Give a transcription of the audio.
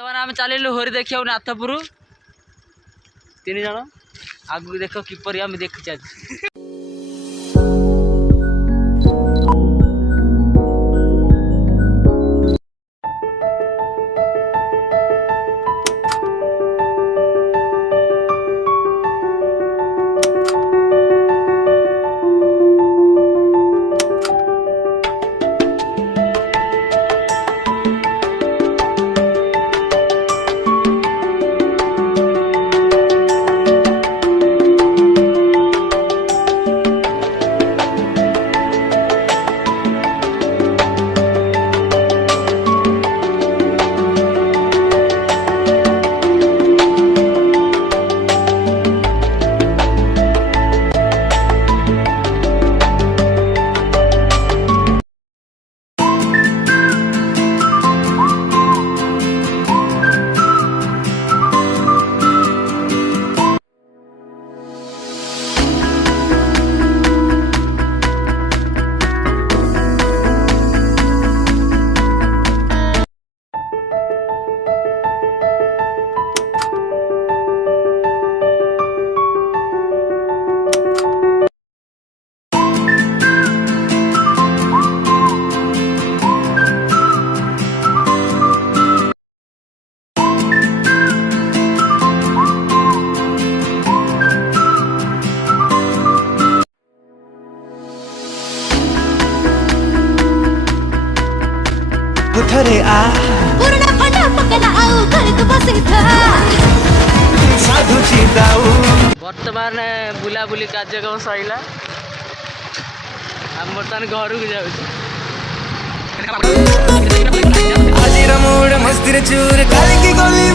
बर्तमान आम चलू होरी देखा नाथपुर 3 जन आगु देख किपर आम देखी चलते थरे आ पूर्ण फटा पकला आऊ घरी तू बसिथा साधु चिताऊ बर्तमान बुलाबुली कार्यक्रम सैला आम बर्तमान घर को जाऊँ आज मूड मस्ती चूर काली की गोली